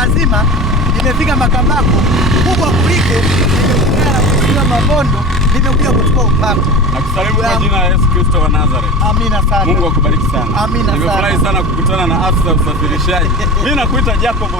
Tazima nimefika Makambako kubwa kuliko nimekutana na Mheshimiwa Mabondo, nimekuja kuchukua upako. Nakusalimu kwa jina la Yesu Kristo wa Nazareth. Amina sana. Mungu akubariki sana. Amina sana. Nimefurahi sana kukutana na afisa usafirishaji. Mimi nakuita Jacob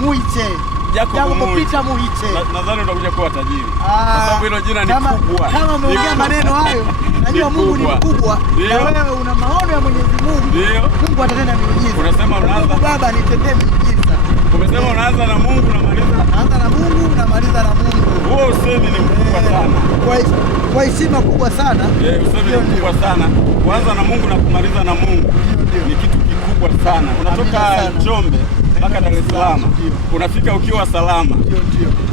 Muiche. Jacob Peter Muiche. Nadhani utakuja kuwa tajiri. Kwa sababu hilo jina ni kubwa. Kama umeongea maneno hayo, najua Mungu ni mkubwa. Na wewe una maono ya Mwenyezi Mungu. Ndio. Mungu atatenda miujiza. Unasema unaanza Baba, nitendee miujiza. Umesema unaanza na Mungu na maliza. Naanza na Mungu na maliza na Mungu. Huo usemi ni mkubwa sana. Kwa heshima kubwa sana. Usemi ni mkubwa sana. Kuanza na Mungu na kumaliza na Mungu ni kitu kikubwa sana. Unatoka Njombe mpaka Dar es Salaam, unafika ukiwa salama.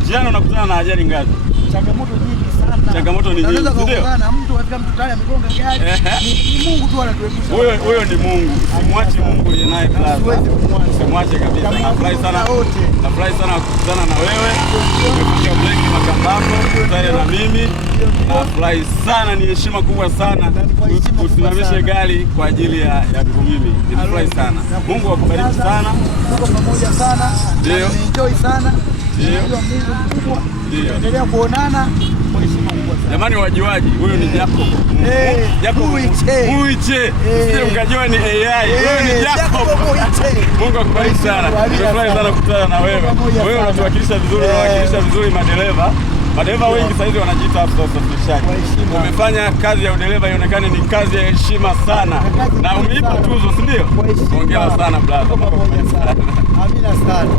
Njiani unakutana na ajali ngapi? Changamoto nyingi sana. Changamoto ni nyingi, ndio. Mtu katika mtutani amegonga gari. Ni Mungu tu anatuepusha. Huyo ni Mungu. Simwachi Mungu yeye naye plaza. Simwache kabisa. Nafurahi sana. Nafurahi sana kukutana na wewe. Umefika break Makambako, kukutana na mimi. Nafurahi sana, ni heshima kubwa sana usimamishe gari kwa ajili ya mimi. Nafurahi sana. Mungu akubariki sana. Tuko pamoja sana. Ndio. Enjoy sana. Ndio. Mungu mkubwa. Ndio. Endelea kuonana kwa heshima kubwa sana. Jamani wajuaji, huyu ni Jacob. Jacob Muiche. Sio mkajua ni AI. Huyu ni Jacob Muiche. Mungu akubariki sana. Nimefurahi sana kukutana na wewe. Wewe unatuwakilisha vizuri, unawakilisha vizuri madereva. Madereva wengi sasa hivi wanajiita afisa usafirishaji. Umefanya kazi ya udereva ionekane ni kazi ya heshima sana. Na umeipa tuzo, si ndio? Hongera sana brother. Amina sana.